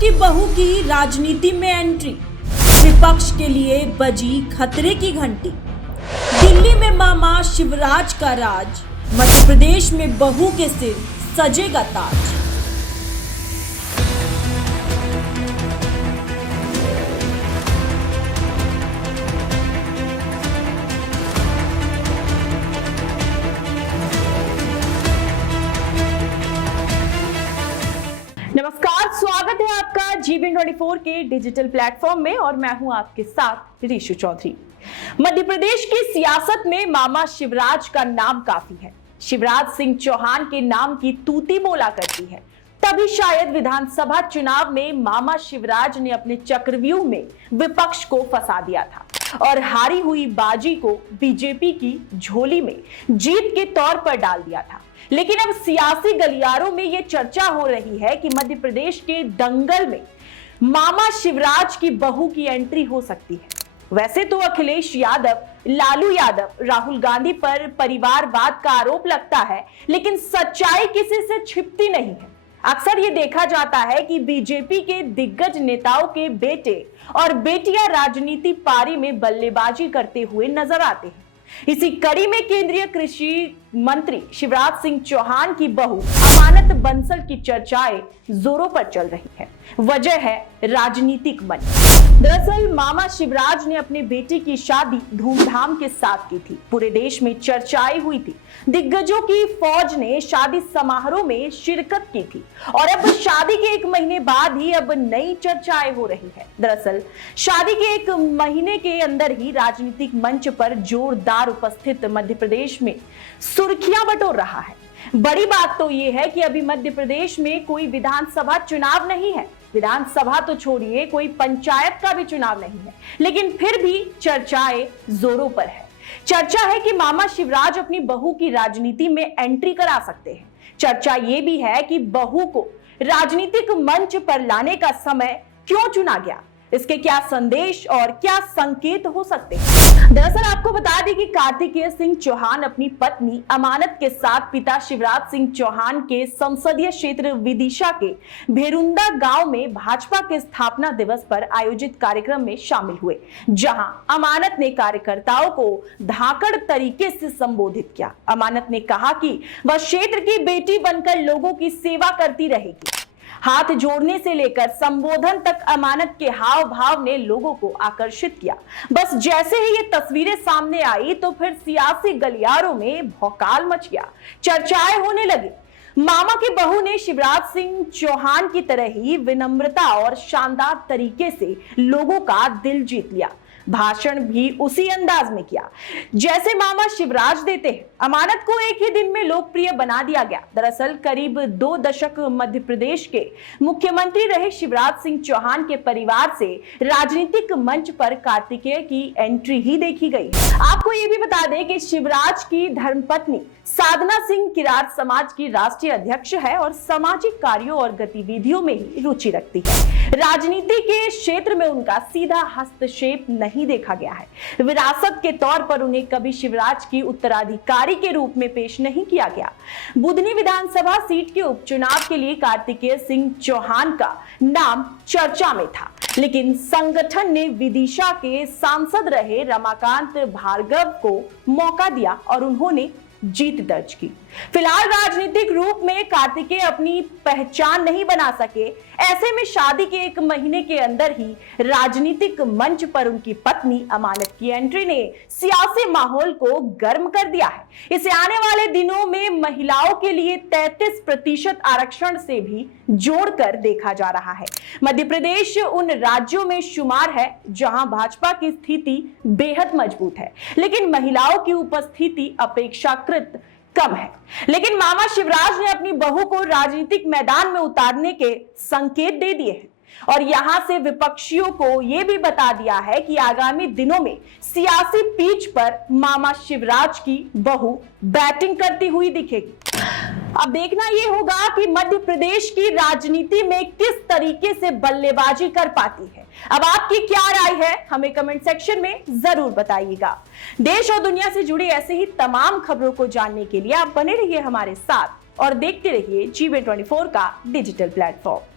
की बहू की राजनीति में एंट्री, विपक्ष के लिए बजी खतरे की घंटी। दिल्ली में मामा शिवराज का राज, मध्य प्रदेश में बहू के सिर सजेगा ताज। नमस्कार, स्वागत है आपका GBN24 के डिजिटल प्लेटफॉर्म में और मैं हूं आपके साथ ऋषु चौधरी। मध्य प्रदेश की सियासत में मामा शिवराज का नाम काफी है। शिवराज सिंह चौहान के नाम की तूती बोला करती है। तभी शायद विधानसभा चुनाव में मामा शिवराज ने अपने चक्रव्यूह में विपक्ष को फंसा दिया था और हारी हुई बाजी को बीजेपी की झोली में जीत के तौर पर डाल दिया था। लेकिन अब सियासी गलियारों में यह चर्चा हो रही है कि मध्य प्रदेश के दंगल में मामा शिवराज की बहू की एंट्री हो सकती है। वैसे तो अखिलेश यादव, लालू यादव, राहुल गांधी पर परिवारवाद का आरोप लगता है, लेकिन सच्चाई किसी से छिपती नहीं है। अक्सर ये देखा जाता है कि बीजेपी के दिग्गज नेताओं के बेटे और बेटियां राजनीति पारी में बल्लेबाजी करते हुए नजर आते हैं। इसी कड़ी में केंद्रीय कृषि मंत्री शिवराज सिंह चौहान की बहू अमानत बंसल की चर्चाएं जोरों पर चल रही है। वजह है राजनीतिक मंच। दरअसल मामा शिवराज ने अपने बेटे की शादी धूमधाम के साथ की थी। पूरे देश में चर्चाएं हुई थी। दिग्गजों की फौज ने शादी समारोह में शिरकत की थी और अब शादी के एक महीने बाद ही अब नई चर्चाएं हो रही है। दरअसल शादी के एक महीने के अंदर ही राजनीतिक मंच पर जोरदार उपस्थित मध्य प्रदेश में सुर्खियां बटोर रहा है। बड़ी बात तो यह है कि अभी मध्य प्रदेश में कोई विधानसभा चुनाव नहीं है। विधानसभा तो छोड़िए, कोई पंचायत का भी चुनाव नहीं है, लेकिन फिर भी चर्चाएं जोरों पर है। चर्चा है कि मामा शिवराज अपनी बहू की राजनीति में एंट्री करा सकते हैं। चर्चा यह भी है कि बहू को राजनीतिक मंच पर लाने का समय क्यों चुना गया, इसके क्या संदेश और क्या संकेत हो सकते हैं। दरअसल आपको बता दें कि कार्तिकेय सिंह चौहान अपनी पत्नी अमानत के साथ पिता शिवराज सिंह चौहान के संसदीय क्षेत्र विदिशा के भेरुंदा गांव में भाजपा के स्थापना दिवस पर आयोजित कार्यक्रम में शामिल हुए, जहां अमानत ने कार्यकर्ताओं को धाकड़ तरीके से संबोधित किया। अमानत ने कहा कि वह क्षेत्र की बेटी बनकर लोगों की सेवा करती रहेगी। हाथ जोड़ने से लेकर संबोधन तक अमानत के हाव भाव ने लोगों को आकर्षित किया। बस जैसे ही ये तस्वीरें सामने आई तो फिर सियासी गलियारों में भौकाल मच गया, चर्चाएं होने लगी। मामा की बहू ने शिवराज सिंह चौहान की तरह ही विनम्रता और शानदार तरीके से लोगों का दिल जीत लिया। भाषण भी उसी अंदाज में किया जैसे मामा शिवराज देते हैं। अमानत को एक ही दिन में लोकप्रिय बना दिया गया। दरअसल करीब 2 दशक मध्य प्रदेश के मुख्यमंत्री रहे शिवराज सिंह चौहान के परिवार से राजनीतिक मंच पर कार्तिकेय की एंट्री ही देखी गई। आपको ये भी बता दें कि शिवराज की धर्मपत्नी साधना सिंह किरार समाज की राष्ट्रीय अध्यक्ष है और सामाजिक कार्यों और गतिविधियों में ही रुचि रखती है। राजनीति के क्षेत्र में उनका सीधा हस्तक्षेप नहीं देखा गया है। विरासत के तौर पर उन्हें कभी शिवराज की उत्तराधिकारी के रूप में पेश नहीं किया गया। बुधनी विधानसभा सीट के उपचुनाव के लिए कार्तिकेय सिंह चौहान का नाम चर्चा में था, लेकिन संगठन ने विदिशा के सांसद रहे रमाकांत भार्गव को मौका दिया और उन्होंने जीत दर्ज की। फिलहाल राजनीतिक रूप में कार्तिकेय अपनी पहचान नहीं बना सके। ऐसे में शादी के एक महीने के अंदर ही राजनीतिक मंच पर उनकी पत्नी अमानत की एंट्री ने सियासी माहौल को गर्म कर दिया है। इसे आने वाले दिनों में महिलाओं के लिए 33% आरक्षण से भी जोड़कर देखा जा रहा है। मध्य प्रदेश उन राज्यों में शुमार है जहां भाजपा की स्थिति बेहद मजबूत है, लेकिन महिलाओं की उपस्थिति अपेक्षाकृत कम है। लेकिन मामा शिवराज ने अपनी बहू को राजनीतिक मैदान में उतारने के संकेत दे दिए हैं और यहां से विपक्षियों को यह भी बता दिया है कि आगामी दिनों में सियासी पिच पर मामा शिवराज की बहू बैटिंग करती हुई दिखेगी। अब देखना यह होगा कि मध्य प्रदेश की राजनीति में किस तरीके से बल्लेबाजी कर पाती है। अब आपकी क्या राय है, हमें कमेंट सेक्शन में जरूर बताइएगा। देश और दुनिया से जुड़ी ऐसे ही तमाम खबरों को जानने के लिए आप बने रहिए हमारे साथ और देखते रहिए GBN24 का डिजिटल प्लेटफॉर्म।